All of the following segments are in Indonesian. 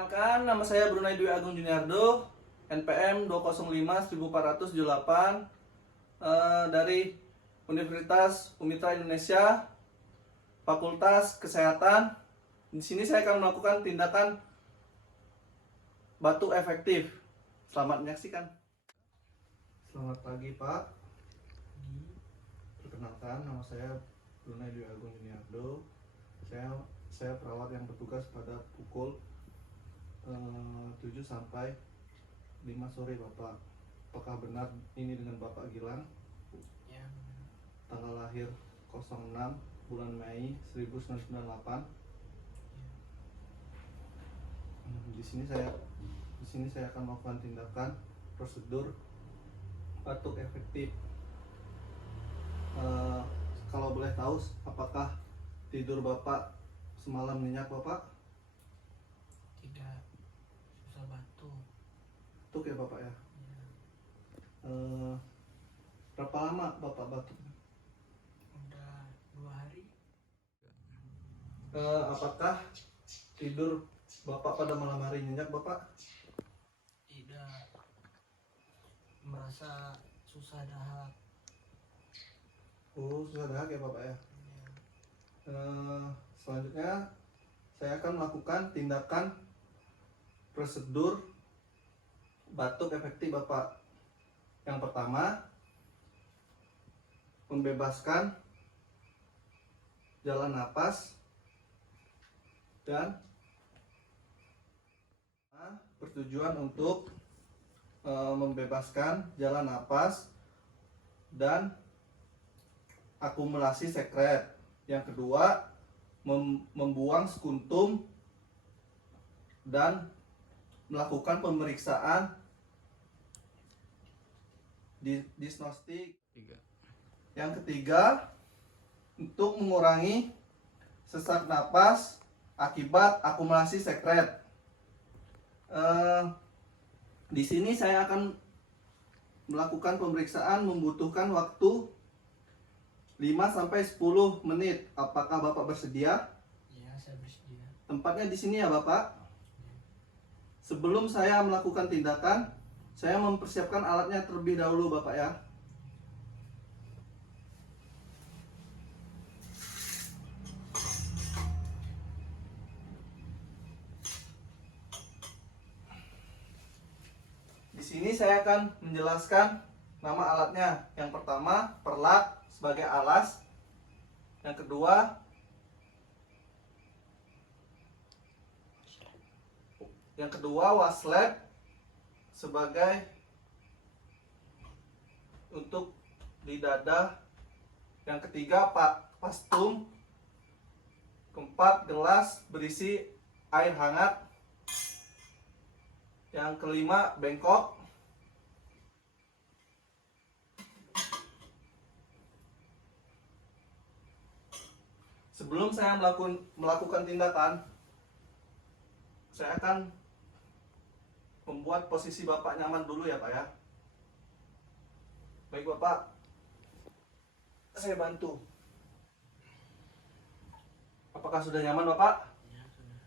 Perkenalkan, nama saya Brunei Dwi Agung Juniardo, NPM 205-1478 dari Universitas Umitra Indonesia, Fakultas Kesehatan. Di sini saya akan melakukan tindakan batu efektif. Selamat menyaksikan. Selamat pagi, Pak. Perkenalkan, nama saya Brunei Dwi Agung Juniardo. Saya perawat yang bertugas pada pukul 7 sampai 5 sore, Bapak. Apakah benar ini dengan Bapak Gilang? Ya. Tanggal lahir 06 bulan Mei 1998. Di sini saya akan melakukan tindakan prosedur batuk efektif. Kalau boleh tahu, apakah tidur Bapak semalam nyenyak, Bapak? Tidak, susah batuk. Batuk ya, Bapak ya? Ya. Berapa lama Bapak batuk? Udah 2 hari. Apakah tidur Bapak pada malam hari nyenyak, Bapak? Tidak, merasa susah dahak. Susah dahak ya, Bapak ya? Ya. Selanjutnya saya akan melakukan tindakan prosedur batuk efektif, Bapak. Yang pertama, membebaskan jalan napas dan bertujuan untuk membebaskan jalan napas dan akumulasi sekret. Yang kedua, membuang sekuntum dan melakukan pemeriksaan diagnostik. Yang ketiga, untuk mengurangi sesak napas akibat akumulasi sekret. Di sini saya akan melakukan pemeriksaan membutuhkan waktu 5-10 menit. Apakah Bapak bersedia? Ya, saya bersedia. Tempatnya di sini ya, Bapak. Sebelum saya melakukan tindakan, saya mempersiapkan alatnya terlebih dahulu, Bapak ya. Di sini saya akan menjelaskan nama alatnya. Yang pertama, perlak sebagai alas. Yang kedua, waslab sebagai untuk di dada. Yang ketiga, pastum. Keempat, gelas berisi air hangat. Yang kelima, bengkok. Sebelum saya melakukan tindakan, saya akan membuat posisi Bapak nyaman dulu ya, Pak ya. Baik, Bapak, saya bantu. Apakah sudah nyaman, Bapak? Ya, sudah.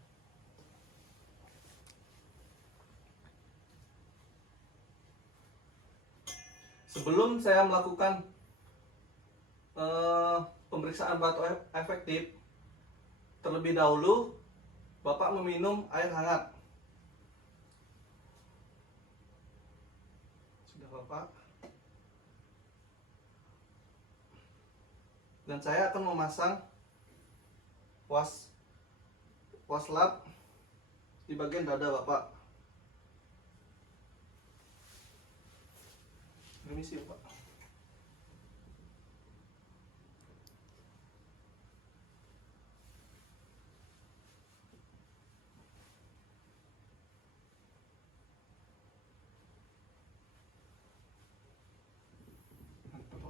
Sebelum saya melakukan pemeriksaan batuk efektif, terlebih dahulu Bapak meminum air hangat. Sudah, Bapak. Dan saya akan memasang waslab di bagian dada Bapak. Permisi, Pak.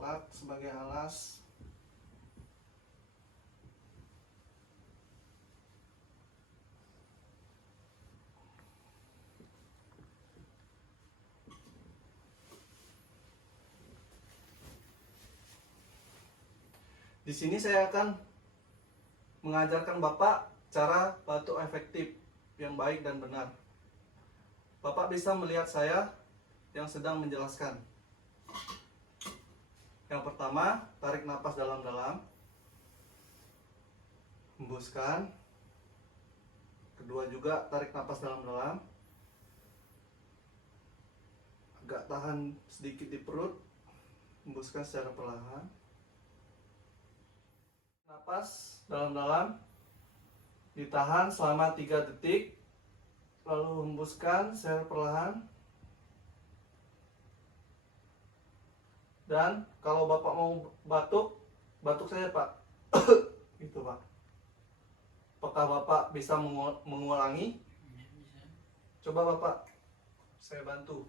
Perlak sebagai alas. Di sini saya akan mengajarkan Bapak cara batuk efektif. yang baik dan benar. Bapak bisa melihat saya yang sedang menjelaskan. Yang pertama, tarik napas dalam-dalam, hembuskan. Kedua juga, tarik napas dalam-dalam, agak tahan sedikit di perut, hembuskan secara perlahan. Napas dalam-dalam, ditahan selama 3 detik, lalu hembuskan secara perlahan. Dan kalau Bapak mau batuk, batuk saja Pak. Gitu Pak. Apakah Bapak bisa mengulangi? Ya, bisa. Coba Bapak, saya bantu.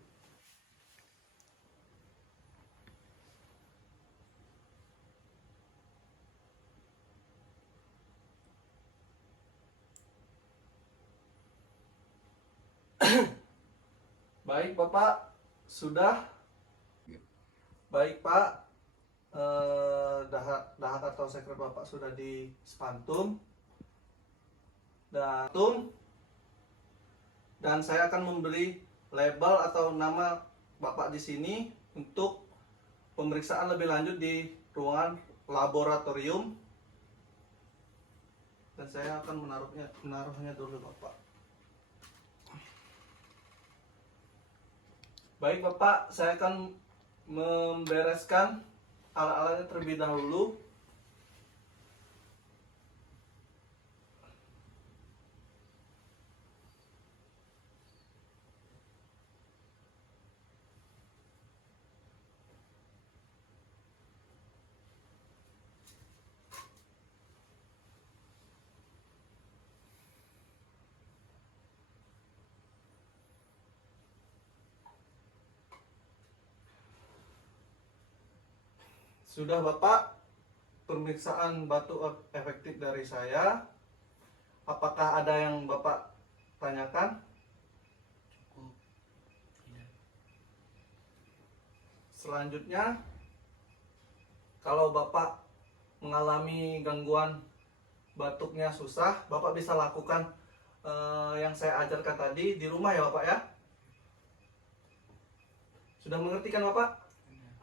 Baik Bapak, sudah. Baik Pak, dahak atau sekret Bapak sudah di spantum dan saya akan memberi label atau nama Bapak di sini untuk pemeriksaan lebih lanjut di ruangan laboratorium, dan saya akan menaruhnya dulu Bapak. Baik Bapak, saya akan membereskan alat-alatnya terlebih dahulu. Sudah Bapak, pemeriksaan batuk efektif dari saya. Apakah ada yang Bapak tanyakan? Cukup. Tidak. Selanjutnya, kalau Bapak mengalami gangguan batuknya susah, Bapak bisa lakukan yang saya ajarkan tadi di rumah ya Bapak ya. Sudah mengerti kan Bapak? Tidak.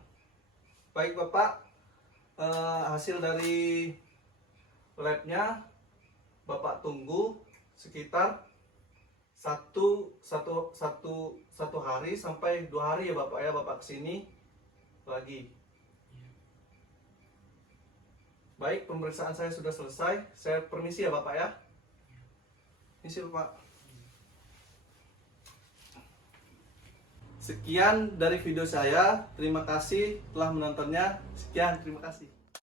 Baik Bapak, hasil dari labnya Bapak tunggu sekitar satu hari sampai 2 hari ya Bapak ya, Bapak kesini lagi. Ya. Baik, pemeriksaan saya sudah selesai. Saya permisi ya Bapak ya. Permisi Bapak. Sekian dari video saya. Terima kasih telah menontonnya. Sekian, terima kasih.